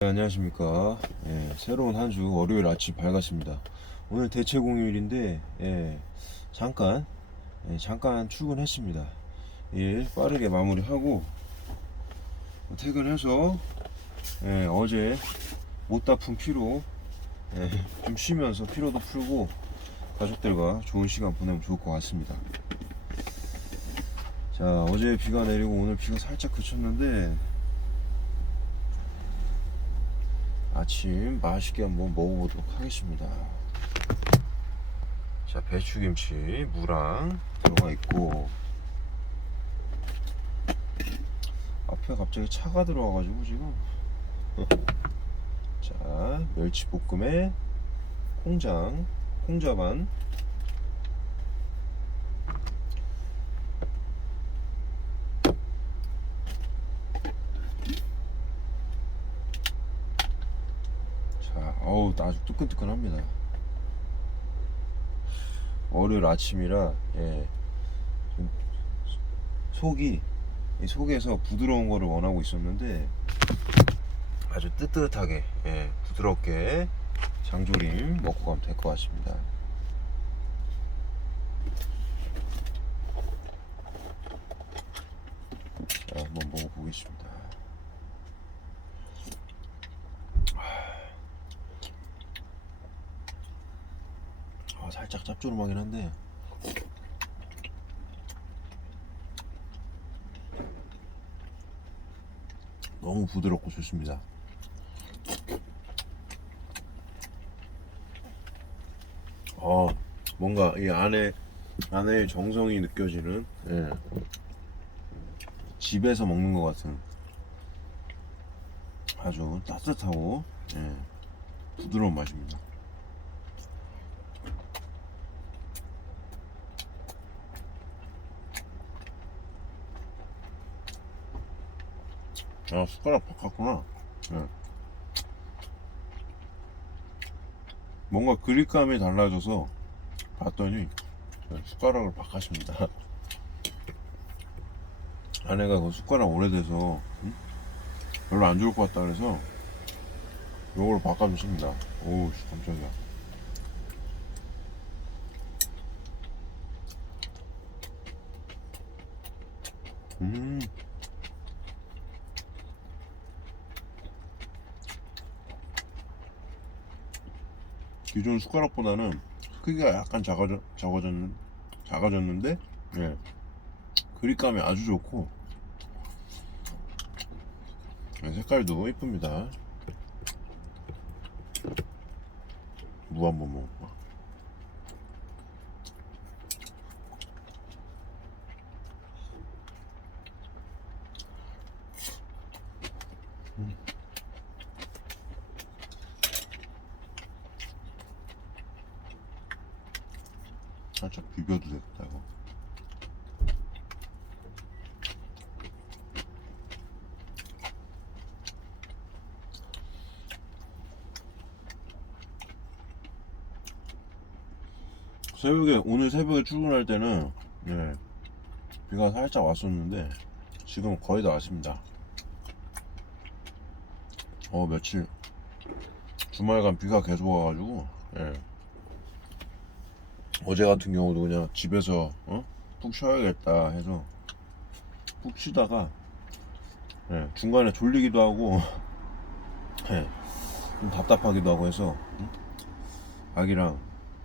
네, 안녕하십니까. 예, 새로운 한 주 월요일 아침 밝았습니다. 오늘 대체 공휴일인데, 예, 잠깐, 예, 잠깐 출근했습니다. 일 빠르게 마무리하고, 퇴근해서, 예, 어제 못 다 푼 피로, 예, 좀 쉬면서 피로도 풀고, 가족들과 좋은 시간 보내면 좋을 것 같습니다. 자, 어제 비가 내리고 오늘 비가 살짝 그쳤는데, 아침 맛있게 한번 먹어보도록 하겠습니다. 자, 배추김치, 무랑 들어가 있고 앞에 갑자기 차가 들어와가지고 지금 자, 멸치볶음에 콩장, 콩자반 자, 어우, 아주 뜨끈뜨끈합니다. 월요일 아침이라, 예, 좀 속이, 이 속에서 부드러운 거를 원하고 있었는데, 아주 뜨뜻하게, 예, 부드럽게 장조림 먹고 가면 될 것 같습니다. 자, 한번 먹어보겠습니다. 아, 살짝 짭조름하긴 한데 너무 부드럽고 좋습니다. 어, 뭔가 이 안에 안에 정성이 느껴지는 예. 집에서 먹는 것 같은 아주 따뜻하고 예, 부드러운 맛입니다. 아 숟가락 바꿨구나. 예. 뭔가 그립감이 달라져서 봤더니 숟가락을 바꿨습니다. 아내가 그 숟가락 오래돼서 응? 별로 안 좋을 것 같다 그래서 요걸 바꿔주십니다. 오우 씨, 깜짝이야. 음 기존 숟가락보다는 크기가 약간 작아져, 작아졌, 작아졌는데, 예. 그립감이 아주 좋고, 예, 색깔도 이쁩니다. 무 한번 먹어봐. 살짝 비벼도 되겠다, 이거. 새벽에, 오늘 새벽에 출근할 때는, 예, 비가 살짝 왔었는데, 지금 거의 다 왔습니다. 어, 며칠, 주말간 비가 계속 와가지고, 예. 어제 같은 경우도 그냥 집에서 어? 푹 쉬어야겠다 해서 푹 쉬다가 예, 중간에 졸리기도 하고 예, 좀 답답하기도 하고 해서 응? 아기랑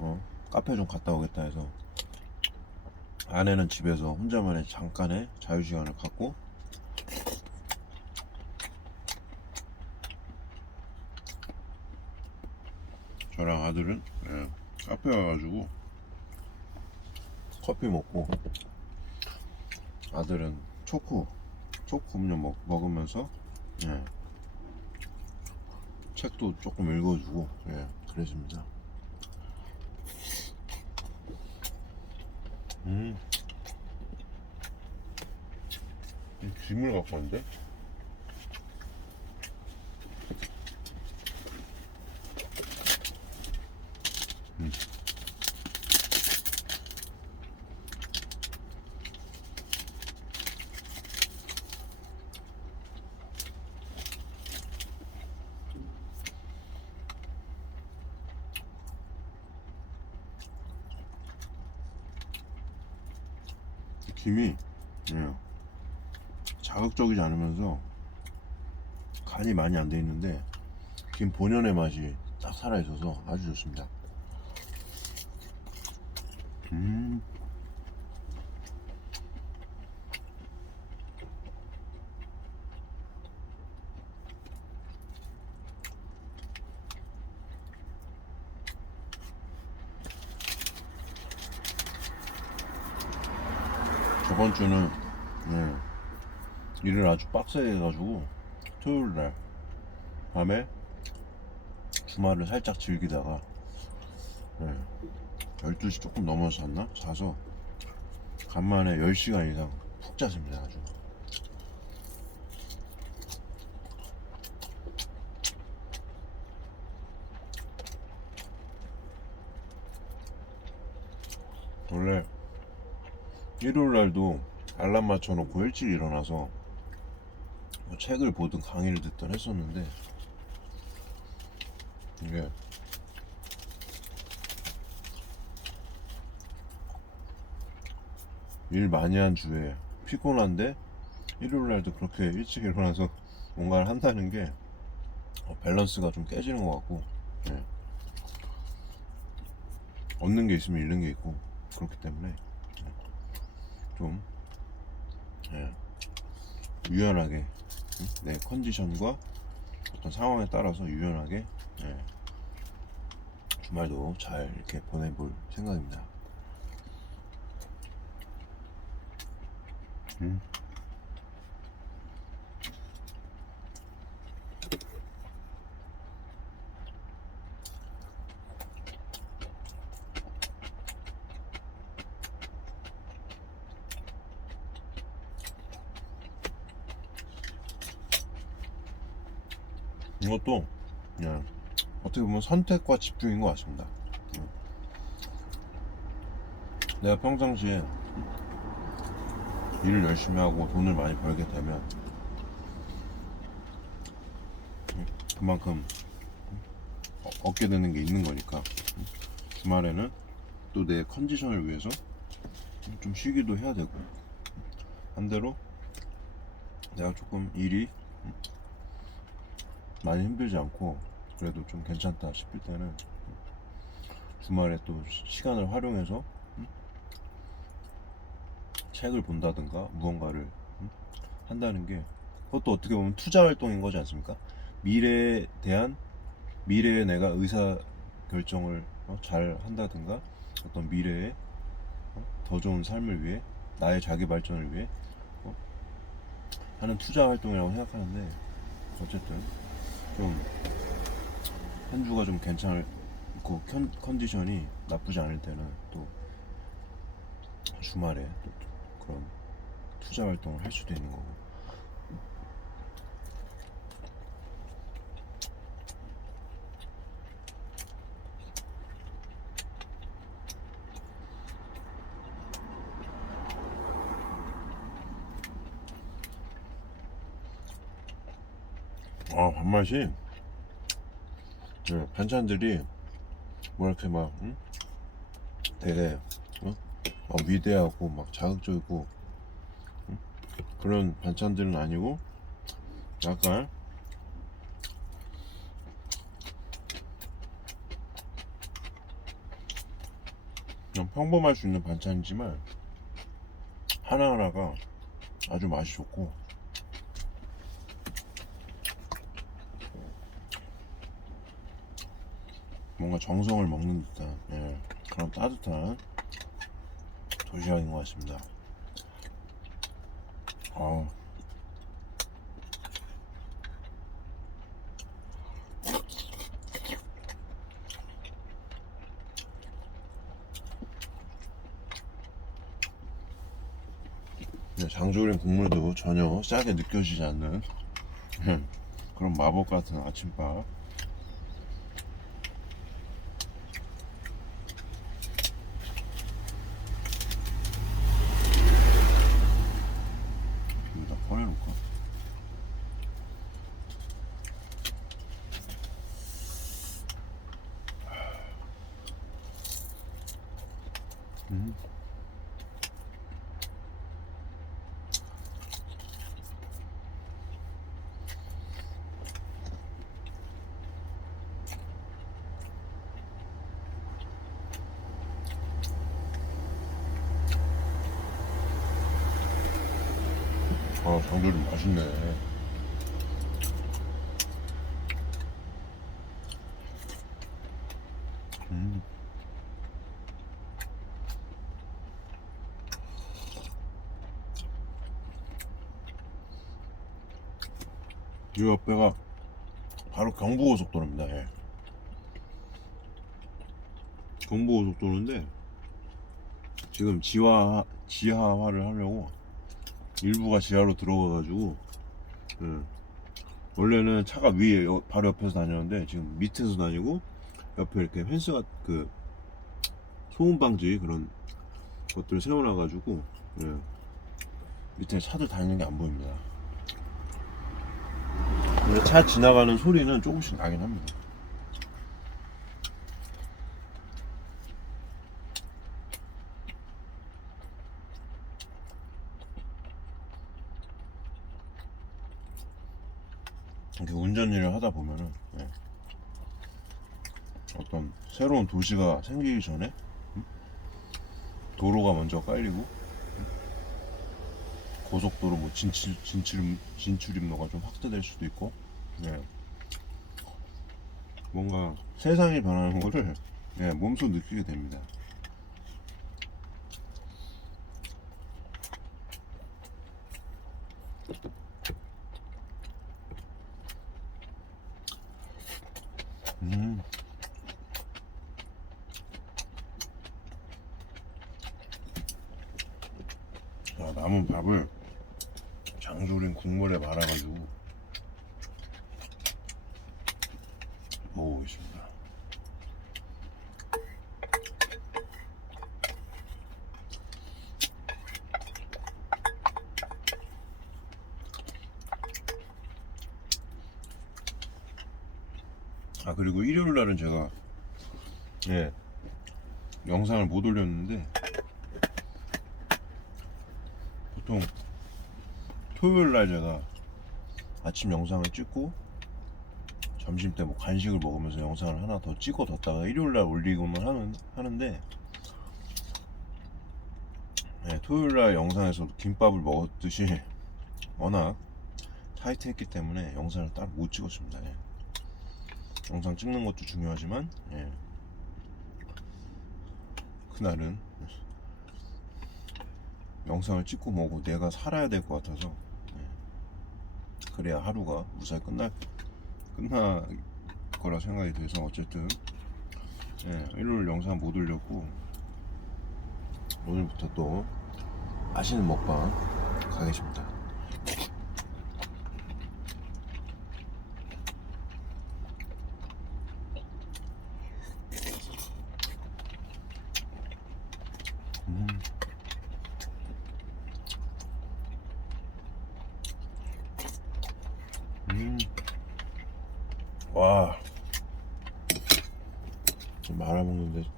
어, 카페 좀 갔다 오겠다 해서 아내는 집에서 혼자만의 잠깐의 자유시간을 갖고 저랑 아들은 예, 카페 와가지고 커피 먹고 아들은 초코 초코 음료 먹, 먹으면서 예. 책도 조금 읽어주고 예, 그랬습니다. 음. 이 김을 갖고 왔는데? 김이 예, 자극적이지 않으면서 간이 많이 안 돼 있는데 김 본연의 맛이 딱 살아 있어서 아주 좋습니다. 음. 저번 주는 예, 일을 아주 빡세게 해가지고 토요일 날 밤에 주말을 살짝 즐기다가 예, 12시 조금 넘어서 잤나? 자서 간만에 10시간 이상 푹 잤습니다 아주 원래 일요일 날도 알람 맞춰놓고 일찍 일어나서 뭐 책을 보든 강의를 듣든 했었는데 이게 일 많이 한 주에 피곤한데 일요일 날도 그렇게 일찍 일어나서 뭔가를 한다는 게 어, 밸런스가 좀 깨지는 것 같고 예. 얻는 게 있으면 잃는 게 있고 그렇기 때문에 좀 예, 유연하게 응? 내 컨디션과 어떤 상황에 따라서 유연하게 예, 주말도 잘 이렇게 보내볼 생각입니다. 음. 것도 그냥 어떻게 보면 선택과 집중인 것 같습니다. 음. 내가 평상시에 일을 열심히 하고 돈을 많이 벌게 되면 음, 그만큼 어- 얻게 되는 게 있는 거니까 음, 주말에는 또 내 컨디션을 위해서 좀 쉬기도 해야 되고 반대로 내가 조금 일이 많이 힘들지 않고 그래도 좀 괜찮다 싶을 때는 주말에 또 시- 시간을 활용해서 음? 책을 본다든가 무언가를 음? 한다는 게 그것도 어떻게 보면 투자 활동인 거지 않습니까? 미래에 대한 미래에 내가 의사 결정을 어, 잘 한다든가 어떤 미래에 어? 더 좋은 삶을 위해 나의 자기 발전을 위해 어? 하는 투자 활동이라고 생각하는데 어쨌든 좀 한 주가 좀 괜찮고 컨, 컨디션이 나쁘지 않을 때는 또 주말에 또 그런 투자 활동을 할 수도 있는 거고 아 밥맛이 네, 반찬들이 뭐 이렇게 막 응? 되게 어? 어, 위대하고 막 자극적이고 응? 그런 반찬들은 아니고 약간 그냥 평범할 수 있는 반찬이지만 하나하나가 아주 맛이 좋고 뭔가 정성을 먹는 듯한 예, 그런 따뜻한 도시락인 것 같습니다. 아, 네, 장조림 국물도 전혀 짜게 느껴지지 않는 음, 그런 마법 같은 아침밥. 여기다 꺼내놓을까? 음. 어, 장조림 맛있네. 음. 이 옆에가 바로 경부고속도로입니다. 예. 경부고속도로인데 지금 지하 지하화를 하려고 일부가 지하로 들어가가지고 예. 원래는 차가 위에 여- 바로 옆에서 다녔는데 지금 밑에서 다니고 옆에 이렇게 펜스가 그 소음 방지 그런 것들을 세워놔가지고 예. 밑에 차들 다니는 게 안 보입니다. 근데 차 지나가는 소리는 조금씩 나긴 합니다. 이렇게 운전 일을 하다 보면은 예. 어떤 새로운 도시가 생기기 전에 음? 도로가 먼저 깔리고 음? 고속도로 뭐 진출 진출 진출입로가 좀 확대될 수도 있고 예. 뭔가 세상이 변하는 거를 예, 몸소 느끼게 됩니다. 음. 자, 남은 밥을 장조림 국물에 말아가지고 먹어보겠습니다. 아 그리고 일요일 날은 제가 예 영상을 못 올렸는데 보통 토요일 날 제가 아침 영상을 찍고 점심 때 뭐 간식을 먹으면서 영상을 하나 더 찍어 뒀다가 일요일 날 올리고만 하는, 하는데 예, 토요일 날 영상에서 김밥을 먹었듯이 워낙 타이트했기 때문에 영상을 딱 못 찍었습니다. 예. 영상 찍는 것도 중요하지만 예. 그날은 영상을 찍고 뭐고 내가 살아야 될 것 같아서 예. 그래야 하루가 무사히 끝날 끝날 거라 생각이 돼서 어쨌든 예, 일요일 영상 못 올렸고 오늘부터 또 맛있는 먹방 가겠습니다. 음. 음. 와. 좀 말아먹는데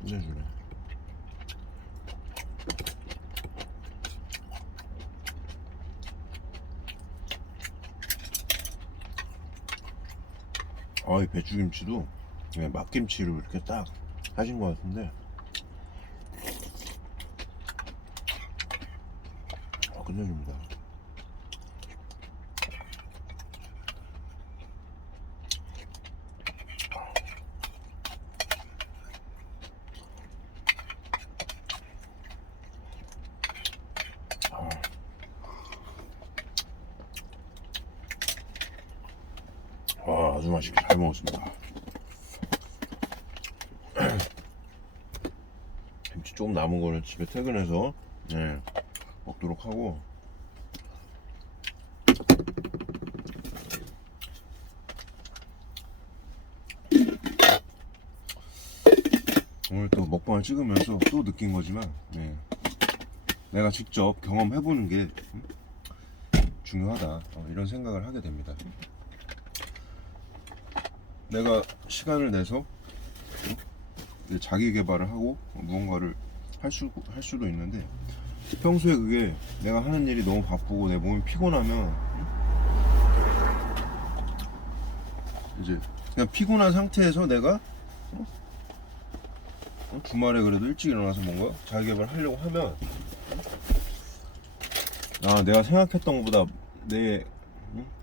끝내주네. 아, 이 배추김치도 그냥 막김치로 이렇게 딱 하신 것 같은데 아, 끝내줍니다. 아. 와, 아주 맛있게 잘 먹었습니다. 김치 조금 남은 거는 집에 퇴근해서 네, 먹도록 하고 오늘 또 먹방을 찍으면서 또 느낀 거지만 네, 내가 직접 경험해보는 게 음, 중요하다 어, 이런 생각을 하게 됩니다. 내가 시간을 내서 자기 개발을 하고 무언가를 할, 수, 할 수도 있는데 평소에 그게 내가 하는 일이 너무 바쁘고 내 몸이 피곤하면 음, 이제 그냥 피곤한 상태에서 내가 어? 어? 주말에 그래도 일찍 일어나서 뭔가 자기 개발을 하려고 하면 어? 아 내가 생각했던 것보다 내, 응?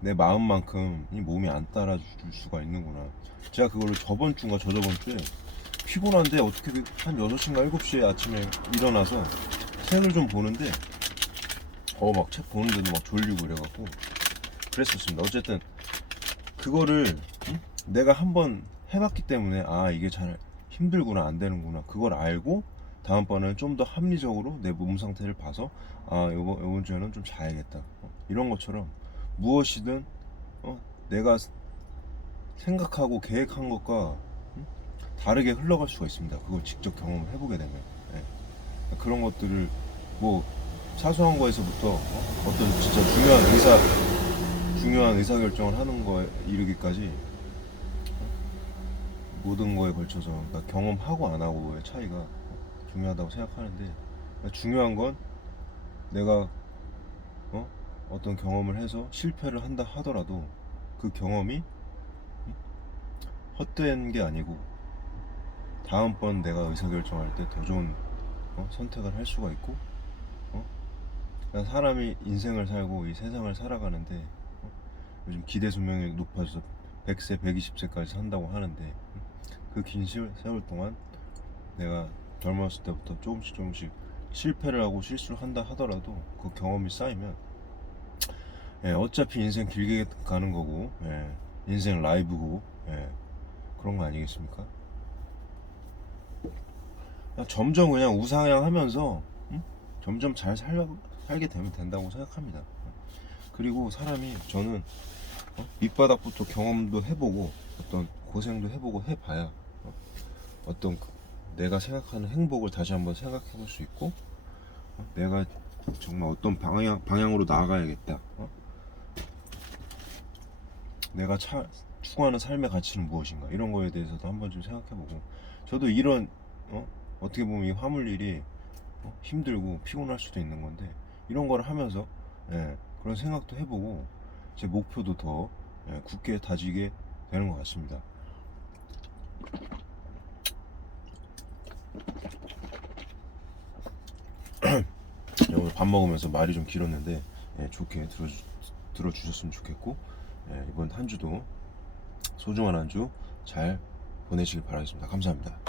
내 마음만큼 이 몸이 안 따라줄 수가 있는구나. 제가 그거를 저번 주인가 저저번 주에 피곤한데 어떻게 한 6시인가 7시에 아침에 일어나서 책을 좀 보는데 어 막 책 보는데도 막 졸리고 이래갖고 그랬었습니다. 어쨌든 그거를 응? 내가 한번 해봤기 때문에 아 이게 잘 힘들구나 안 되는구나 그걸 알고 다음번에는 좀 더 합리적으로 내 몸 상태를 봐서 아 요번, 요번 주에는 좀 자야겠다. 어, 이런 것처럼 무엇이든 어, 내가 생각하고 계획한 것과 음? 다르게 흘러갈 수가 있습니다 그걸 직접 경험을 해보게 되면 예. 그런 것들을 뭐 사소한 거에서부터 어, 떤 진짜 중요한 의사 중요한 의사 결정을 하는 거에 이르기까지 모든 거에 걸쳐서 그러니까 경험하고 안 하고의 차이가 중요하다고 생각하는데 그러니까 중요한 건 내가 어? 어떤 경험을 해서 실패를 한다 하더라도 그 경험이 음? 헛된 게 아니고 다음번 내가 의사결정할 때 더 좋은 어? 선택을 할 수가 있고 어? 그러니까 사람이 인생을 살고 이 세상을 살아가는데 어? 요즘 기대 수명이 높아져서 100세, 120세까지 산다고 하는데 그 긴 세월 동안 내가 젊었을 때부터 조금씩 조금씩 실패를 하고 실수를 한다 하더라도 그 경험이 쌓이면 예, 어차피 인생 길게 가는 거고 예, 인생 라이브고 예, 그런 거 아니겠습니까? 점점 그냥 우상향하면서 음? 점점 잘 살려, 살게 되면 된다고 생각합니다. 그리고 사람이 저는 어? 밑바닥부터 경험도 해보고 어떤 고생도 해보고 해봐야 어? 어떤 그- 내가 생각하는 행복을 다시 한번 생각해 볼 수 있고 어? 내가 정말 어떤 방향, 방향으로 나아가야겠다 어? 내가 차, 추구하는 삶의 가치는 무엇인가 이런 거에 대해서도 한번 좀 생각해 보고 저도 이런 어? 어떻게 보면 이 화물 일이 어? 힘들고 피곤할 수도 있는 건데 이런 거를 하면서 예, 그런 생각도 해보고 제 목표도 더 예, 굳게 다지게 되는 것 같습니다. 네, 오늘 밥 먹으면서 말이 좀 길었는데 예, 좋게 들어주, 들어주셨으면 좋겠고 예, 이번 한 주도 소중한 한 주 잘 보내시길 바라겠습니다. 감사합니다.